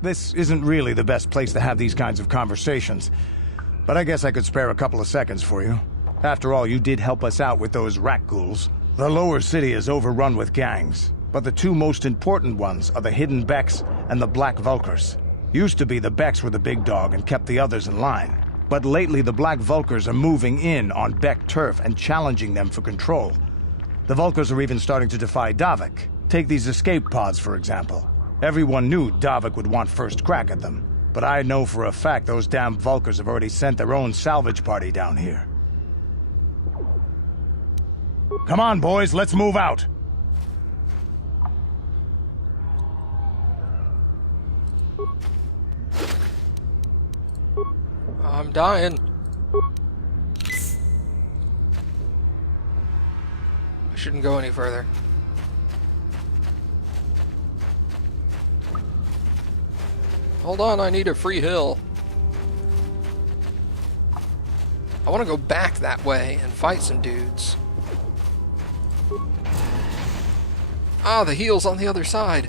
This isn't really the best place to have these kinds of conversations, but I guess I could spare a couple of seconds for you. After all, you did help us out with those Rakghouls. The lower city is overrun with gangs, but the two most important ones are the Hidden Becks and the Black Vulkars. Used to be the Becks were the big dog and kept the others in line, but lately the Black Vulkars are moving in on Beck turf and challenging them for control. The Vulkars are even starting to defy Davik. Take these escape pods, for example. Everyone knew Davik would want first crack at them, but I know for a fact those damn Vulkars have already sent their own salvage party down here. Come on, boys, let's move out! I'm dying. I shouldn't go any further. Hold on, I need a free hill. I want to go back that way and fight some dudes. Ah, the heal's on the other side.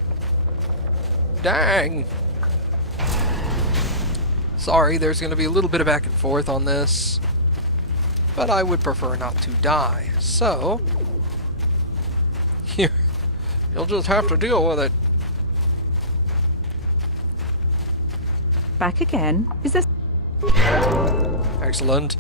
Dang. Sorry, there's going to be a little bit of back and forth on this, but I would prefer not to die, so you'll just have to deal with it. Back again? Is this... Excellent.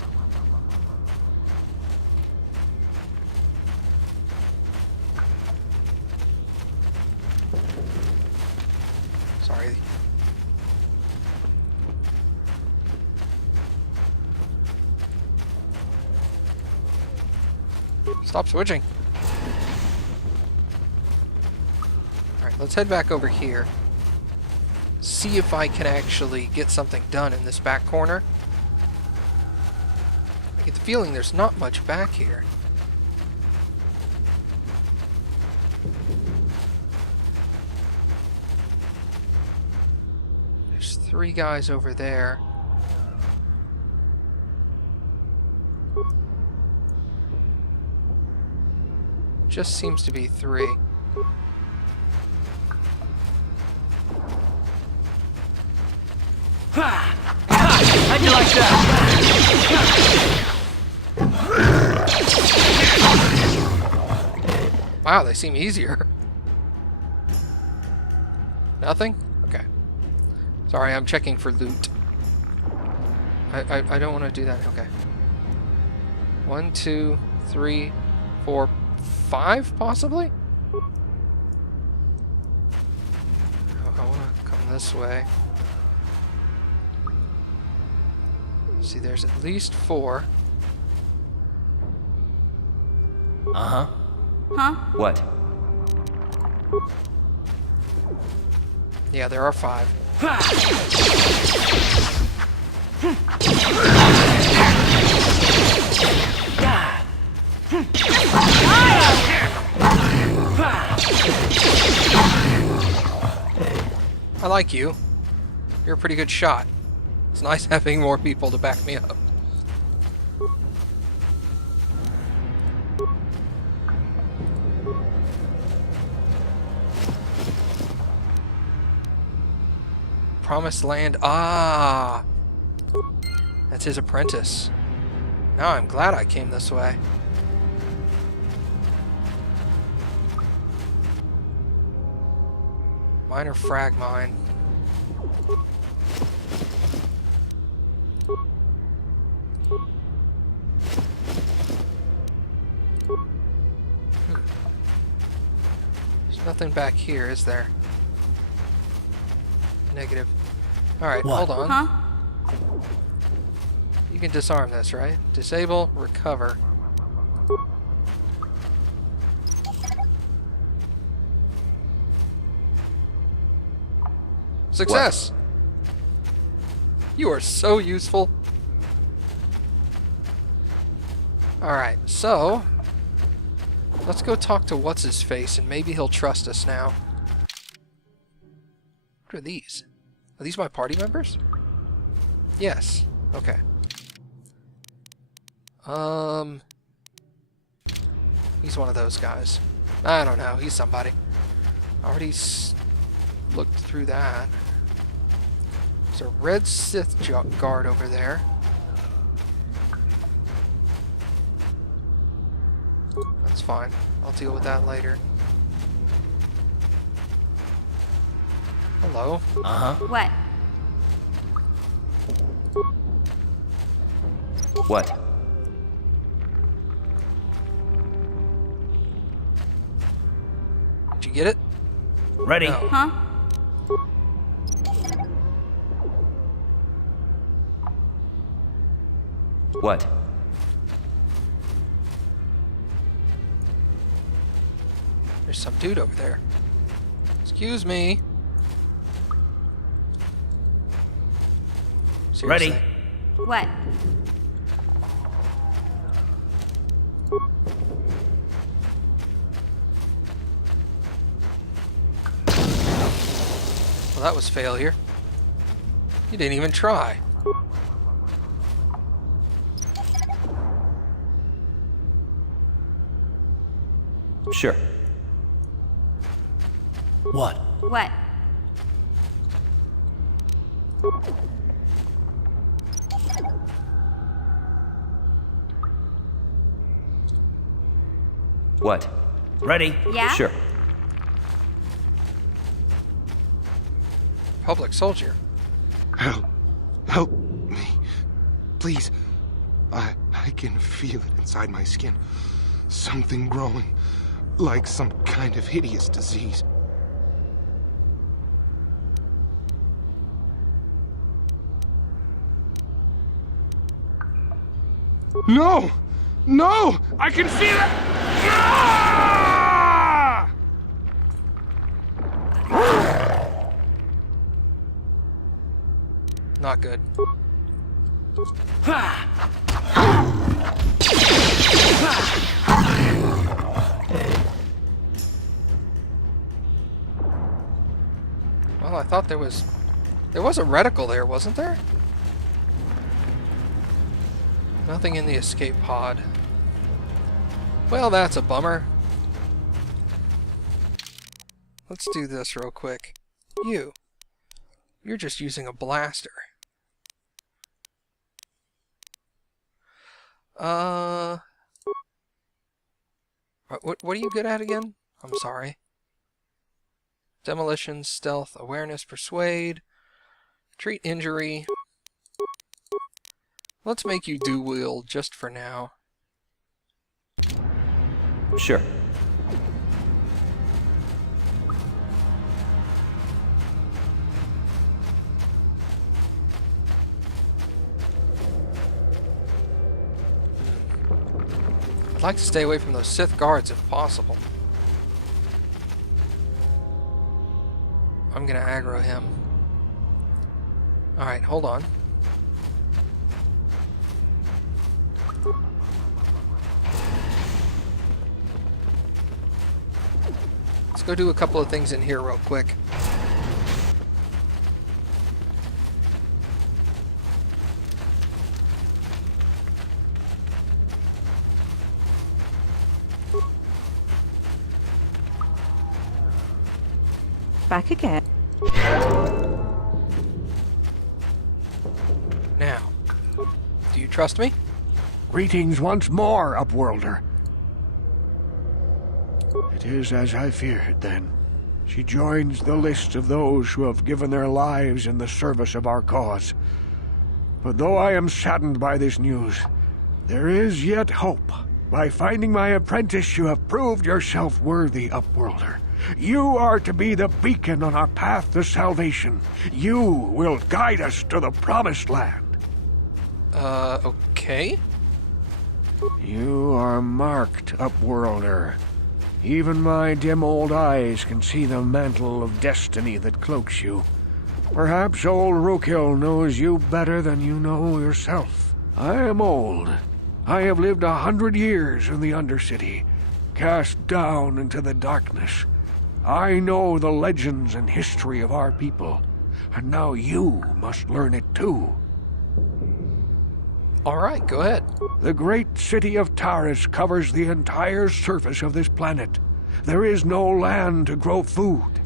Sorry. Stop switching. Alright, let's head back over here. See if I can actually get something done in this back corner. I get the feeling there's not much back here. There's 3 guys over there. Just seems to be 3. How'd you like that? Wow, they seem easier. Nothing? Okay. Sorry, I'm checking for loot. I don't want to do that. Okay. 1, 2, 3, 4, 5, possibly? Oh, I want to come this way. See, there's at least 4. Uh-huh. Huh? What? Yeah, there are 5. I like you. You're a pretty good shot. It's nice having more people to back me up. Promised Land. Ah! That's his apprentice. Now I'm glad I came this way. Minor frag mine. There's nothing back here, is there? Negative. Alright, hold on. Huh? You can disarm this, right? Disable, recover. Success! What? You are so useful. Alright, so let's go talk to What's-His-Face and maybe he'll trust us now. What are these? Are these my party members? Yes. Okay. He's one of those guys. I don't know. He's somebody. Already looked through that. There's a red Sith guard over there. That's fine. I'll deal with that later. Hello. Uh-huh. What? What? Did you get it? Ready? No. Huh? What? There's some dude over there. Excuse me. Seriously. Ready? What? Well, that was failure. You didn't even try. Sure. What? What? What? Ready? Yeah? Sure. Public soldier. Help me. Please. I can feel it inside my skin. Something growing. Like some kind of hideous disease. No! No! I can feel it! Ah! Not good. Well, I thought there was a reticle there, wasn't there? Nothing in the escape pod. Well, that's a bummer. Let's do this real quick. You're just using a blaster. What are you good at again? I'm sorry. Demolition, stealth, awareness, persuade, treat injury. Let's make you dual wield just for now. Sure. I'd like to stay away from those Sith guards if possible. I'm gonna aggro him. Alright, hold on. Let's go do a couple of things in here real quick. Back again. Now, do you trust me? Greetings once more, Upworlder. It is as I feared, then. She joins the list of those who have given their lives in the service of our cause. But though I am saddened by this news, there is yet hope. By finding my apprentice, you have proved yourself worthy, Upworlder. You are to be the beacon on our path to salvation. You will guide us to the promised land. Okay. You are marked, Upworlder. Even my dim old eyes can see the mantle of destiny that cloaks you. Perhaps old Rakghouls knows you better than you know yourself. I am old. I have lived 100 years in the Undercity, cast down into the darkness. I know the legends and history of our people, and now you must learn it too. Alright, go ahead. The great city of Taris covers the entire surface of this planet. There is no land to grow food.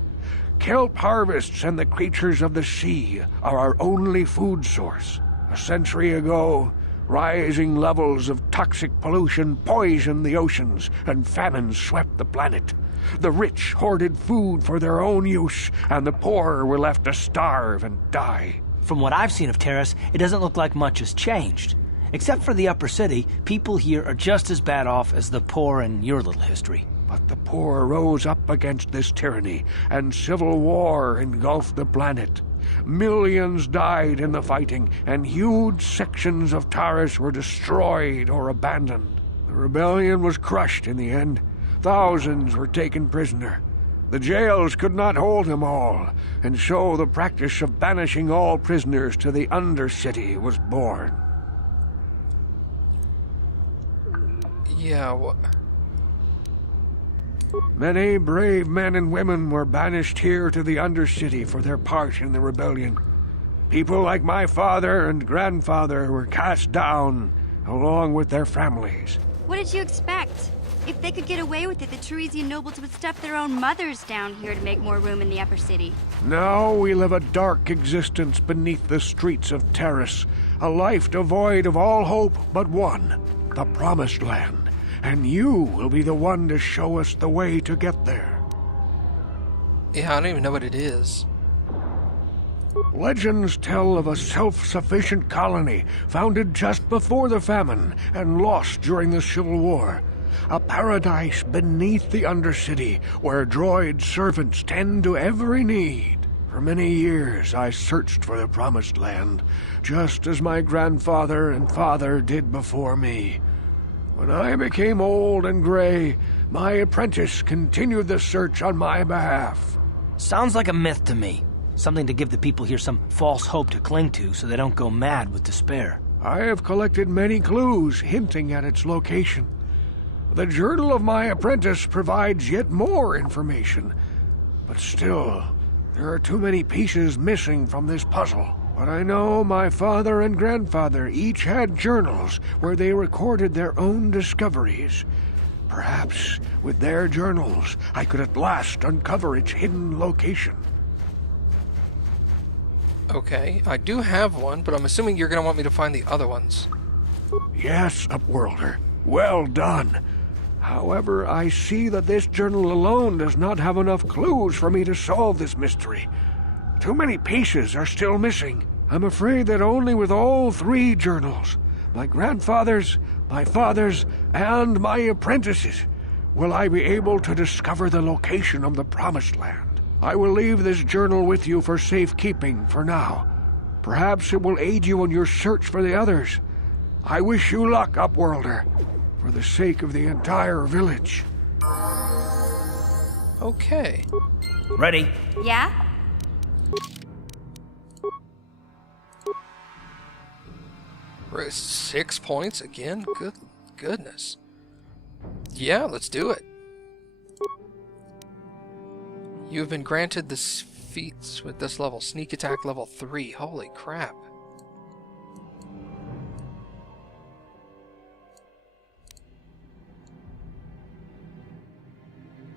Kelp harvests and the creatures of the sea are our only food source. A century ago, rising levels of toxic pollution poisoned the oceans, and famines swept the planet. The rich hoarded food for their own use, and the poor were left to starve and die. From what I've seen of Terrace, it doesn't look like much has changed. Except for the upper city, people here are just as bad off as the poor in your little history. But the poor rose up against this tyranny, and civil war engulfed the planet. Millions died in the fighting, and huge sections of Taris were destroyed or abandoned. The rebellion was crushed in the end. Thousands were taken prisoner. The jails could not hold them all, and so the practice of banishing all prisoners to the Undercity was born. Yeah, Many brave men and women were banished here to the Undercity for their part in the rebellion. People like my father and grandfather were cast down, along with their families. What did you expect? If they could get away with it, the Teresian nobles would stuff their own mothers down here to make more room in the upper city. Now we live a dark existence beneath the streets of Terrace, a life devoid of all hope but one, the Promised Land. And you will be the one to show us the way to get there. yeah, I don't even know what it is. Legends tell of a self-sufficient colony founded just before the famine and lost during the Civil War. A paradise beneath the Undercity where droid servants tend to every need. For many years I searched for the Promised Land, just as my grandfather and father did before me. When I became old and gray, my apprentice continued the search on my behalf. Sounds like a myth to me. Something to give the people here some false hope to cling to so they don't go mad with despair. I have collected many clues hinting at its location. The journal of my apprentice provides yet more information. But still, there are too many pieces missing from this puzzle. But I know my father and grandfather each had journals where they recorded their own discoveries. Perhaps with their journals, I could at last uncover its hidden location. Okay, I do have one, but I'm assuming you're going to want me to find the other ones. Yes, Upworlder. Well done. However, I see that this journal alone does not have enough clues for me to solve this mystery. Too many pieces are still missing. I'm afraid that only with all three journals, my grandfather's, my father's, and my apprentice's, will I be able to discover the location of the Promised Land. I will leave this journal with you for safekeeping for now. Perhaps it will aid you in your search for the others. I wish you luck, Upworlder, for the sake of the entire village. Okay. Ready? Yeah? We're at 6 points again? Goodness. Yeah, let's do it. You have been granted the feats with this level. Sneak attack level 3. Holy crap.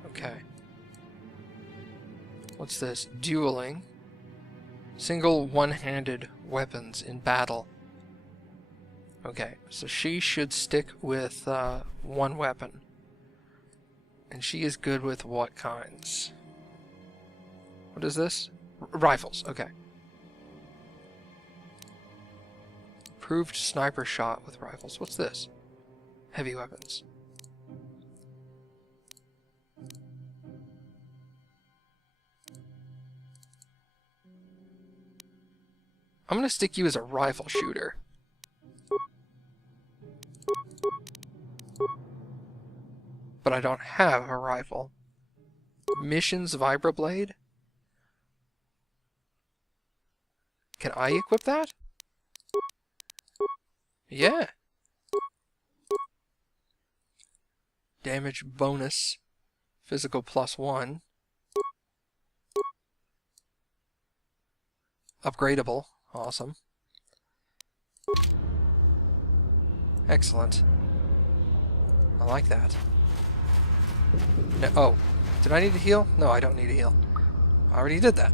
Okay. What's this? Dueling. Single one-handed weapons in battle. Okay, so she should stick with one weapon. And she is good with what kinds? What is this? Rifles, okay. Improved sniper shot with rifles. What's this? Heavy weapons. I'm gonna stick you as a rifle shooter. But I don't have a rifle. Mission's Vibroblade? Can I equip that? Yeah. Damage bonus. Physical +1. Upgradable. Awesome. Excellent. I like that. No, oh, did I need to heal? No, I don't need to heal. I already did that.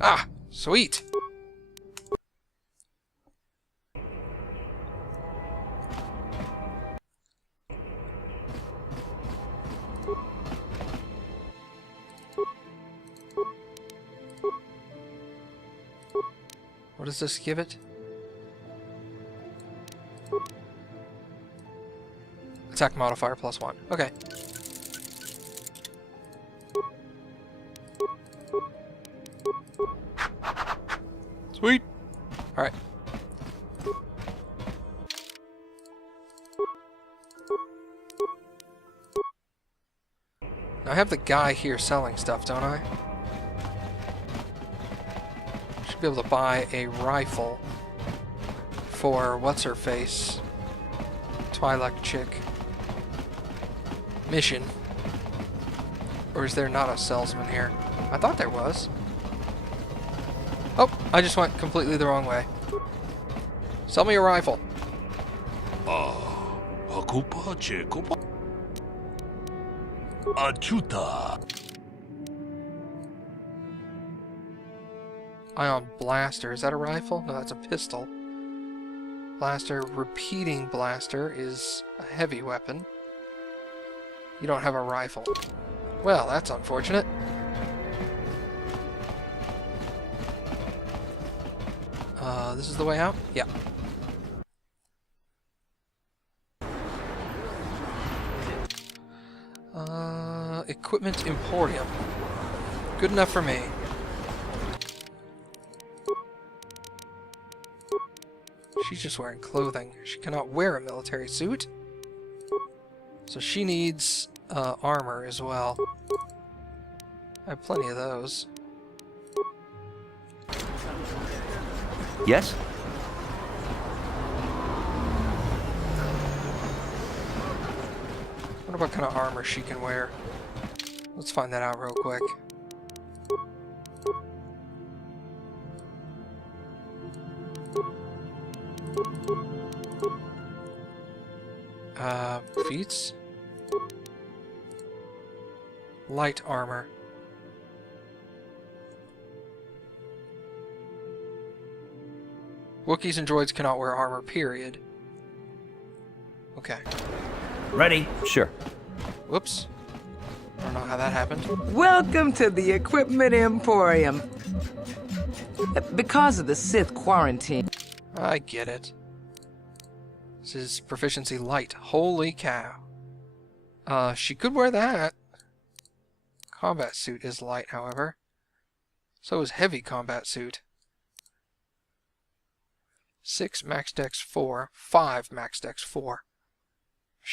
Ah, sweet. What does this give it? Attack modifier +1. Okay. Sweet. Alright. Now I have the guy here selling stuff, don't I? Should be able to buy a rifle for what's-her-face? Twi'lek chick. Mission. Or is there not a salesman here? I thought there was. Oh, I just went completely the wrong way. Sell me a rifle. Ion blaster. Is that a rifle? No, that's a pistol. Blaster. Repeating blaster is a heavy weapon. You don't have a rifle. Well, that's unfortunate. This is the way out? Yeah. Equipment Emporium. Good enough for me. She's just wearing clothing. She cannot wear a military suit. So she needs armor as well. I have plenty of those. Yes? I wonder what kind of armor she can wear. Let's find that out real quick. Feats? Light armor. Wookiees and droids cannot wear armor, period. Okay. Ready? Sure. Whoops. I don't know how that happened. Welcome to the Equipment Emporium. Because of the Sith quarantine. I get it. This is proficiency light. Holy cow. She could wear that. Combat suit is light, however. So is heavy combat suit. 6 max dex 4, 5 max dex 4.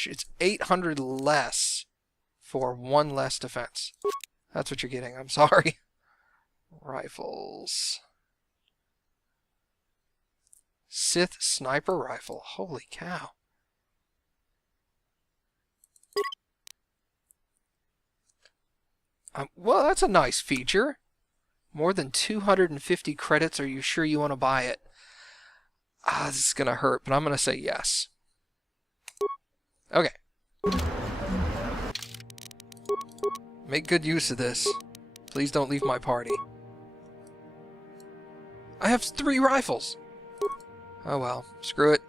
It's 800 less for 1 less defense. That's what you're getting, I'm sorry. Rifles. Sith sniper rifle. Holy cow. Well, that's a nice feature. More than 250 credits. Are you sure you want to buy it? This is going to hurt, but I'm going to say yes. Okay. Make good use of this. Please don't leave my party. I have 3 rifles. Oh well, screw it.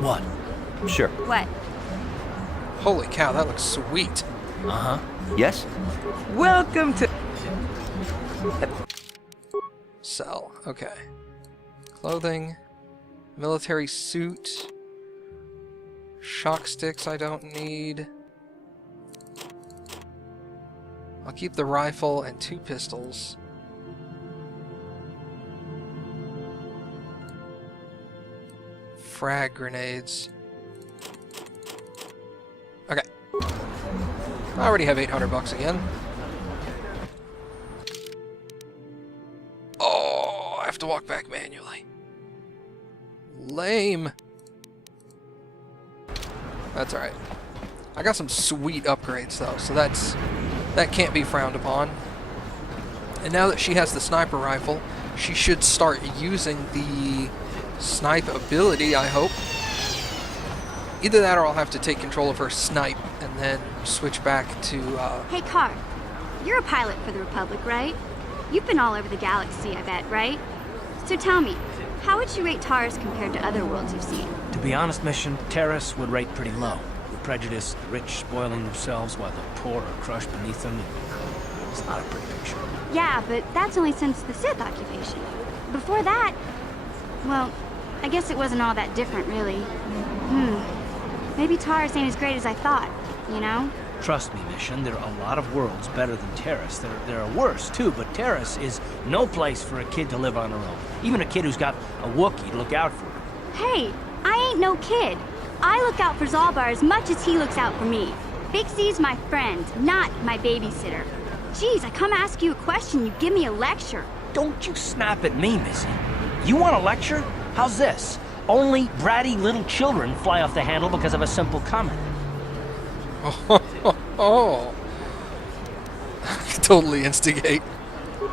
What? Sure. What? Holy cow, that looks sweet. Uh-huh. Yes? Welcome to... Sell. Okay. Clothing. Military suit. Shock sticks I don't need. I'll keep the rifle and 2 pistols. Frag grenades. Okay. I already have 800 bucks again. Oh, I have to walk back manually. Lame. That's alright. I got some sweet upgrades though, so that can't be frowned upon. And now that she has the sniper rifle, she should start using the snipe ability, I hope. Either that or I'll have to take control of her snipe and then switch back to, Hey, Carth. You're a pilot for the Republic, right? You've been all over the galaxy, I bet, right? So tell me, how would you rate Taurus compared to other worlds you've seen? To be honest, Mission, Terrace would rate pretty low. The prejudice, the rich spoiling themselves while the poor are crushed beneath them. It's not a pretty picture. Yeah, but that's only since the Sith occupation. Before that, well, I guess it wasn't all that different, really. Maybe Taurus ain't as great as I thought, you know? Trust me, Mission, there are a lot of worlds better than Terrace. There are worse, too, but Terrace is no place for a kid to live on her own. Even a kid who's got a Wookiee to look out for her. Hey, I ain't no kid. I look out for Zalbar as much as he looks out for me. Big Z's my friend, not my babysitter. Jeez, I come ask you a question, you give me a lecture. Don't you snap at me, Missy. You want a lecture? How's this? Only bratty little children fly off the handle because of a simple comment. oh. Totally instigate.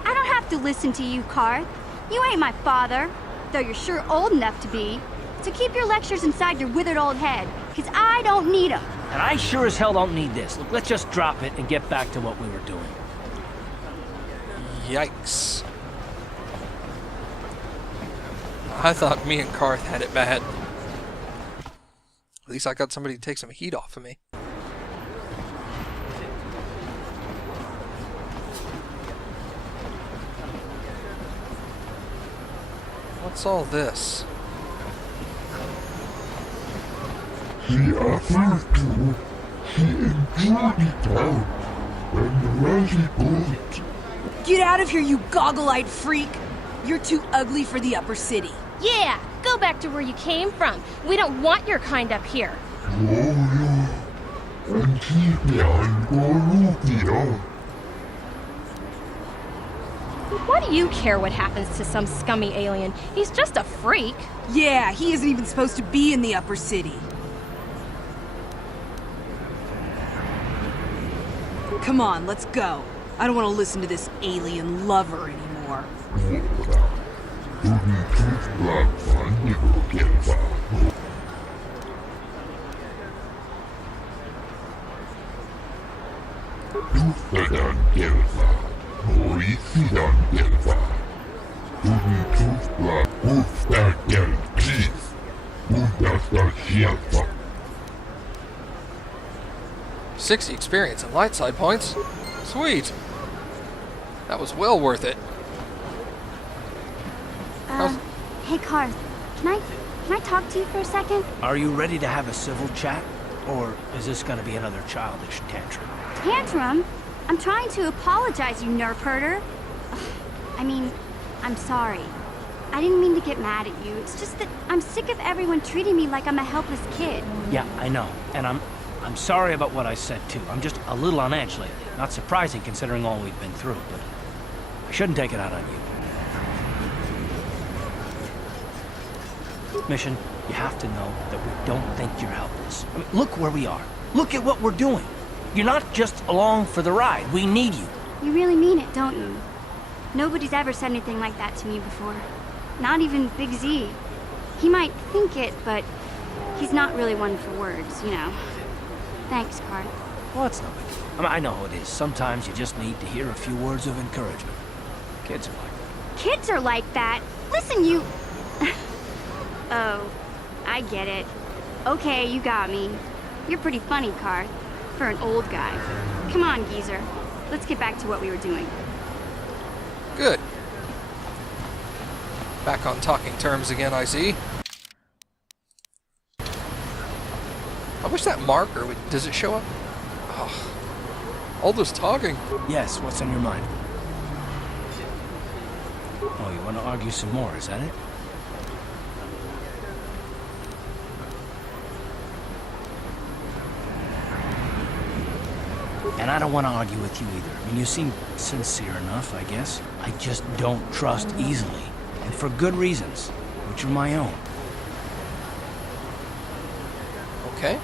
I don't have to listen to you, Carth. You ain't my father, though you're sure old enough to be. So keep your lectures inside your withered old head, because I don't need them. And I sure as hell don't need this. Look, let's just drop it and get back to what we were doing. Yikes. I thought me and Carth had it bad. At least I got somebody to take some heat off of me. What's all this? She offered to. She enjoyed it all. And very good. Get out of here, you goggle-eyed freak! You're too ugly for the upper city. Yeah, go back to where you came from. We don't want your kind up here. Oh, and keep behind Gorubio. Why do you care what happens to some scummy alien? He's just a freak. Yeah, he isn't even supposed to be in the upper city. Come on, let's go. I don't want to listen to this alien lover anymore. $60 experience and light side points. Sweet. That was well worth it. Hey, Carth, can I talk to you for a second? Are you ready to have a civil chat? Or is this gonna be another childish tantrum? Tantrum? I'm trying to apologize, you nerf herder. I mean, I'm sorry. I didn't mean to get mad at you. It's just that I'm sick of everyone treating me like I'm a helpless kid. Yeah, I know. And I'm sorry about what I said, too. I'm just a little on edge lately. Not surprising considering all we've been through, but I shouldn't take it out on you. Mission, you have to know that we don't think you're helpless. I mean, look where we are. Look at what we're doing. You're not just along for the ride. We need you. You really mean it, don't you? Nobody's ever said anything like that to me before. Not even Big Z. He might think it, but he's not really one for words, you know. Thanks, Carth. Well, that's no big deal. I mean, I know how it is. Sometimes you just need to hear a few words of encouragement. Kids are like that. Kids are like that? Listen, you... Oh, I get it. Okay, you got me. You're pretty funny, Carth, for an old guy. Come on, geezer. Let's get back to what we were doing. Good. Back on talking terms again, I see. I wish that marker would... Does it show up? Oh, all this talking. Yes, what's on your mind? Oh, you want to argue some more, is that it? And I don't want to argue with you either. I mean, you seem sincere enough, I guess. I just don't trust easily. And for good reasons, which are my own. Okay.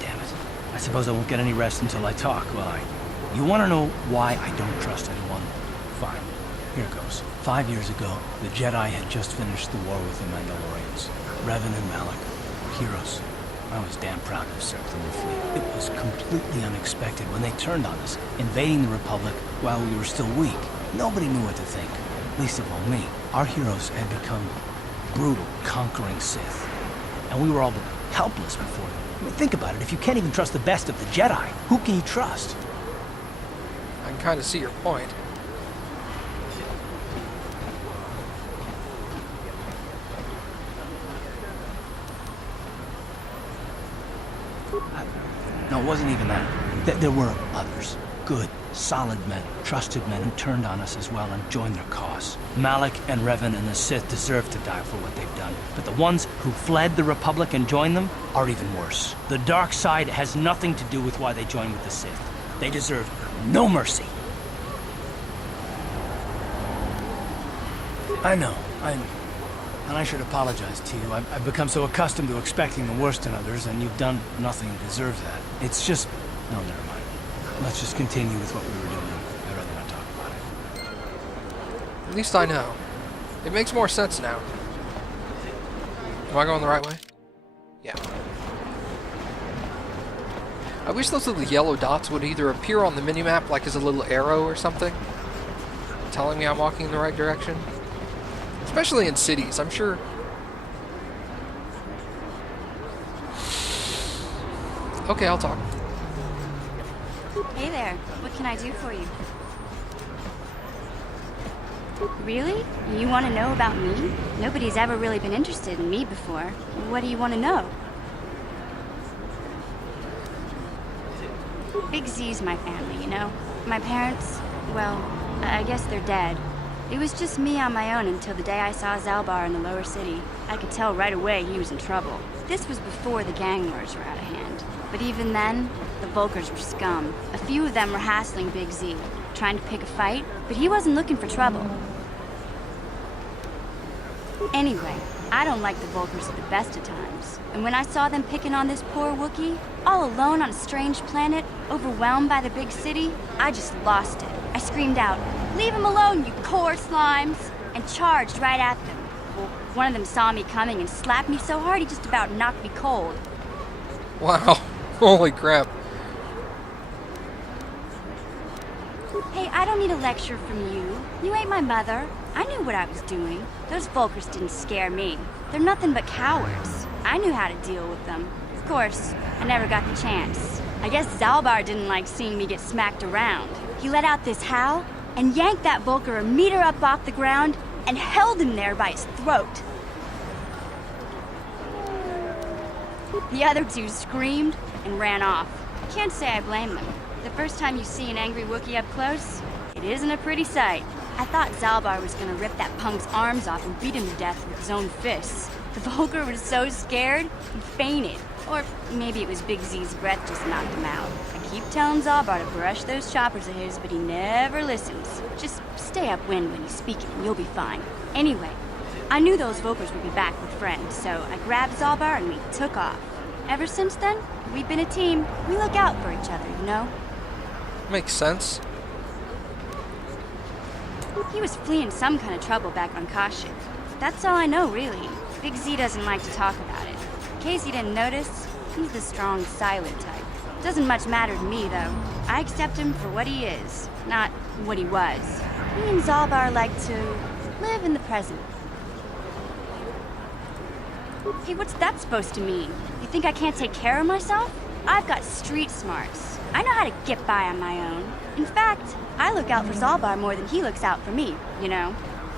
Damn it. I suppose I won't get any rest until I talk, will I? You want to know why I don't trust anyone? Fine. Here goes. 5 years ago, the Jedi had just finished the war with the Mandalorians. Revan and Malak were heroes. I was damn proud to have served in their fleet. It was completely unexpected when they turned on us, invading the Republic while we were still weak. Nobody knew what to think, least of all me. Our heroes had become brutal, conquering Sith. And we were all but helpless before them. I mean, think about it. If you can't even trust the best of the Jedi, who can you trust? I can kind of see your point. No, it wasn't even that. There were others. Good, solid men, trusted men who turned on us as well and joined their cause. Malak and Revan and the Sith deserve to die for what they've done. But the ones who fled the Republic and joined them are even worse. The dark side has nothing to do with why they joined with the Sith. They deserve no mercy. I know. And I should apologize to you. I've become so accustomed to expecting the worst in others, and you've done nothing to deserve that. It's just... No, never mind. Let's just continue with what we were doing. I'd rather not talk about it. At least I know. It makes more sense now. Am I going the right way? Yeah. I wish those little yellow dots would either appear on the minimap like as a little arrow or something, telling me I'm walking in the right direction. Especially in cities, I'm sure. Okay, I'll talk. Hey there, what can I do for you? Really? You want to know about me? Nobody's ever really been interested in me before. What do you want to know? Big Z's my family, you know? My parents, well, I guess they're dead. It was just me on my own until the day I saw Zalbar in the lower city. I could tell right away he was in trouble. This was before the gang wars were out of hand. But even then, the Vulkars were scum. A few of them were hassling Big Z, trying to pick a fight, but he wasn't looking for trouble. Anyway, I don't like the Vulkars at the best of times. And when I saw them picking on this poor Wookiee, all alone on a strange planet, overwhelmed by the big city, I just lost it. I screamed out, "Leave him alone, you core slimes!" and charged right at them. Well, one of them saw me coming and slapped me so hard he just about knocked me cold. Wow. Holy crap. Hey, I don't need a lecture from you. You ain't my mother. I knew what I was doing. Those Vulkars didn't scare me. They're nothing but cowards. I knew how to deal with them. Of course, I never got the chance. I guess Zalbar didn't like seeing me get smacked around. He let out this howl and yanked that Vulkar a meter up off the ground and held him there by his throat. The other two screamed and ran off. Can't say I blame them. The first time you see an angry Wookiee up close, it isn't a pretty sight. I thought Zalbar was gonna rip that punk's arms off and beat him to death with his own fists. The Vulkar was so scared, he fainted. Or maybe it was Big Z's breath just knocked him out. I keep telling Zalbar to brush those choppers of his, but he never listens. Just stay upwind when you speak it and you'll be fine. Anyway, I knew those Vulkars would be back with friends, so I grabbed Zalbar and we took off. Ever since then, we've been a team. We look out for each other, you know? Makes sense. He was fleeing some kind of trouble back on Kashyyyk. That's all I know, really. Big Z doesn't like to talk about it. In case you didn't notice, he's the strong, silent type. Doesn't much matter to me, though. I accept him for what he is, not what he was. Me and Zalbar like to live in the present. Hey, what's that supposed to mean? You think I can't take care of myself? I've got street smarts. I know how to get by on my own. In fact, I look out for Zalbar more than he looks out for me, you know?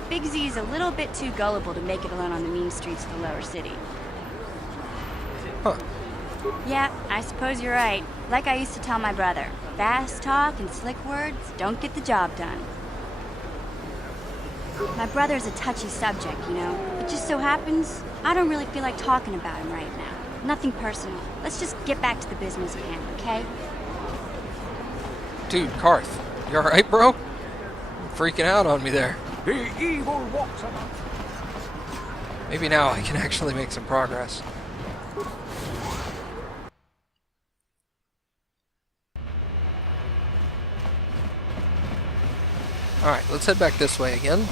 Big Z's a little bit too gullible to make it alone on the mean streets of the lower city. Huh. Yeah, I suppose you're right. Like I used to tell my brother, fast talk and slick words don't get the job done. My brother's a touchy subject, you know? It just so happens, I don't really feel like talking about him right now. Nothing personal. Let's just get back to the business at hand, okay? Dude, Carth, you alright, bro? You're freaking out on me there. The evil walks among. Maybe now I can actually make some progress. Alright, let's head back this way again.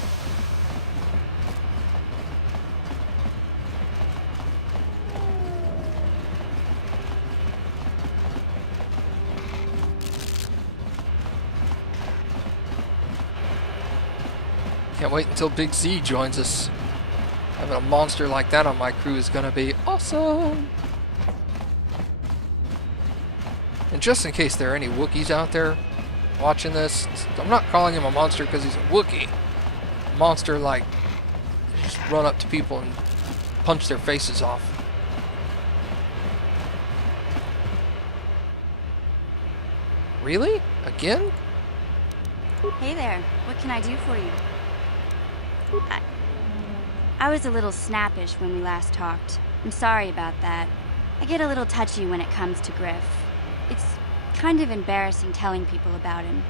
Can't wait until Big Z joins us. Having a monster like that on my crew is gonna be awesome! And just in case there are any Wookiees out there watching this, I'm not calling him a monster because he's a Wookiee. A monster like, just run up to people and punch their faces off. Really? Again? Hey there, what can I do for you? I was a little snappish when we last talked. I'm sorry about that. I get a little touchy when it comes to Griff. It's kind of embarrassing telling people about him.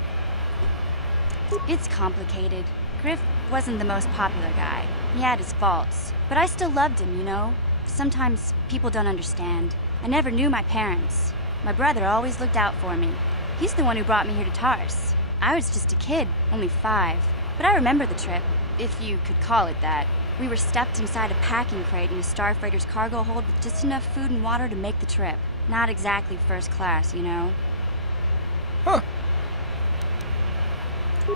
It's complicated. Griff wasn't the most popular guy. He had his faults. But I still loved him, you know? Sometimes people don't understand. I never knew my parents. My brother always looked out for me. He's the one who brought me here to Tars. I was just a kid, only 5. But I remember the trip, if you could call it that. We were stuffed inside a packing crate in a starfreighter's cargo hold with just enough food and water to make the trip. Not exactly first class, you know? Huh.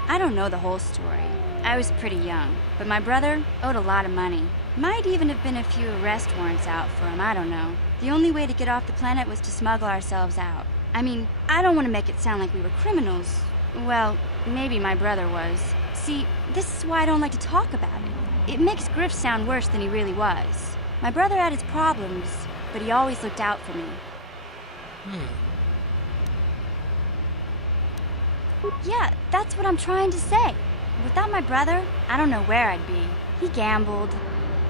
I don't know the whole story. I was pretty young, but my brother owed a lot of money. Might even have been a few arrest warrants out for him, I don't know. The only way to get off the planet was to smuggle ourselves out. I mean, I don't want to make it sound like we were criminals. Well, maybe my brother was. See, this is why I don't like to talk about it. It makes Griff sound worse than he really was. My brother had his problems, but he always looked out for me. Yeah, that's what I'm trying to say. Without my brother, I don't know where I'd be. He gambled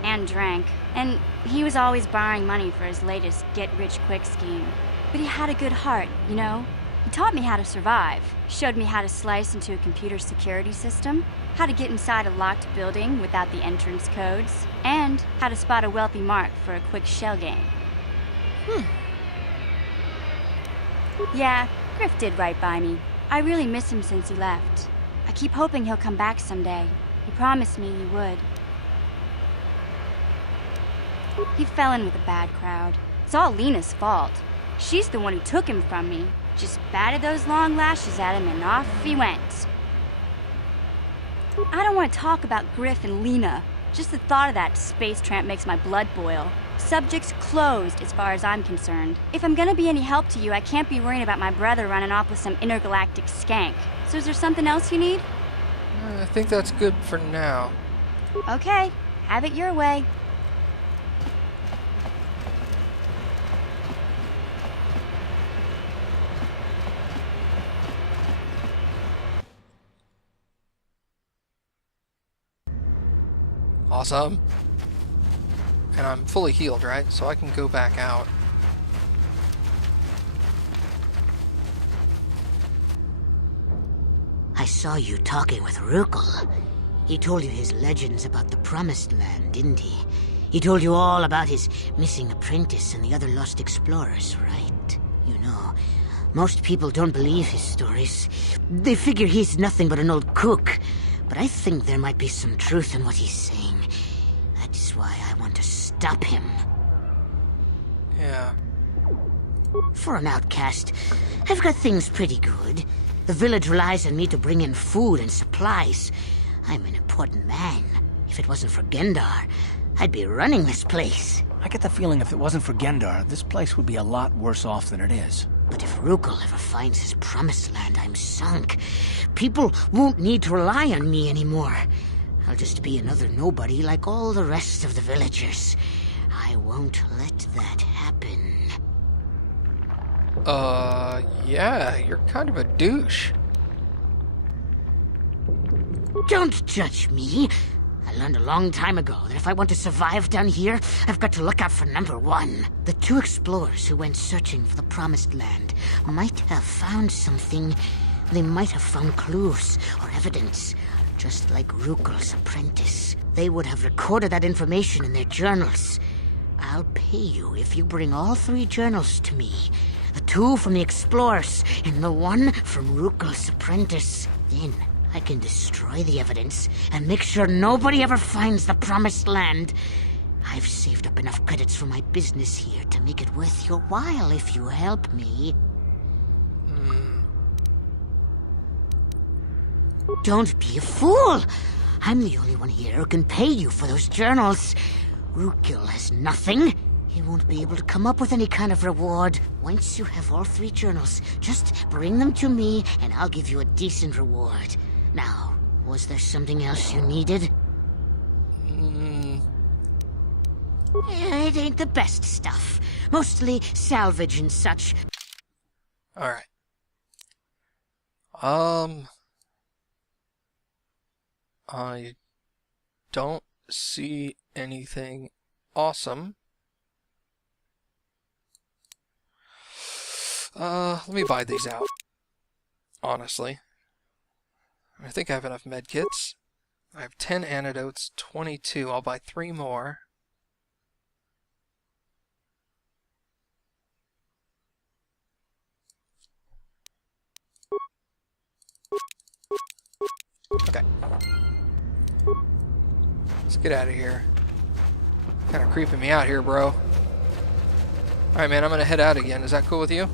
and drank, and he was always borrowing money for his latest get-rich-quick scheme. But he had a good heart, you know? He taught me how to survive, showed me how to slice into a computer security system, how to get inside a locked building without the entrance codes, and how to spot a wealthy mark for a quick shell game. Yeah, Griff did right by me. I really miss him since he left. I keep hoping he'll come back someday. He promised me he would. He fell in with a bad crowd. It's all Lena's fault. She's the one who took him from me. Just batted those long lashes at him and off he went. I don't want to talk about Griff and Lena. Just the thought of that space tramp makes my blood boil. Subject's closed as far as I'm concerned. If I'm gonna be any help to you, I can't be worrying about my brother running off with some intergalactic skank. So is there something else you need? I think that's good for now. Okay, have it your way. Awesome. And I'm fully healed, right? So I can go back out. I saw you talking with Rakghouls. He told you his legends about the Promised Land, didn't he? He told you all about his missing apprentice and the other lost explorers, right? You know, most people don't believe his stories. They figure he's nothing but an old cook. But I think there might be some truth in what he's saying. That's why I want to stop him. Yeah. For an outcast, I've got things pretty good. The village relies on me to bring in food and supplies. I'm an important man. If it wasn't for Gendar, I'd be running this place. I get the feeling if it wasn't for Gendar, this place would be a lot worse off than it is. But if Rakghouls ever finds his promised land, I'm sunk. People won't need to rely on me anymore. I'll just be another nobody like all the rest of the villagers. I won't let that happen. Yeah, you're kind of a douche. Don't judge me. I learned a long time ago that if I want to survive down here, I've got to look out for number 1. The 2 explorers who went searching for the Promised Land might have found something. They might have found clues or evidence, just like Rakghouls' apprentice. They would have recorded that information in their journals. I'll pay you if you bring all 3 journals to me. The 2 from the explorers and the 1 from Rakghouls' apprentice. Then I can destroy the evidence and make sure nobody ever finds the promised land. I've saved up enough credits for my business here to make it worth your while if you help me. Don't be a fool! I'm the only one here who can pay you for those journals. Rakghouls has nothing. He won't be able to come up with any kind of reward. Once you have all 3 journals, just bring them to me and I'll give you a decent reward. Now, was there something else you needed? It ain't the best stuff. Mostly salvage and such. Alright. I don't see anything awesome. Let me buy these out. Honestly. I think I have enough medkits. I have 10 antidotes, 22. I'll buy 3 more. Okay. Let's get out of here. Kind of creeping me out here, bro. Alright, man, I'm gonna head out again. Is that cool with you?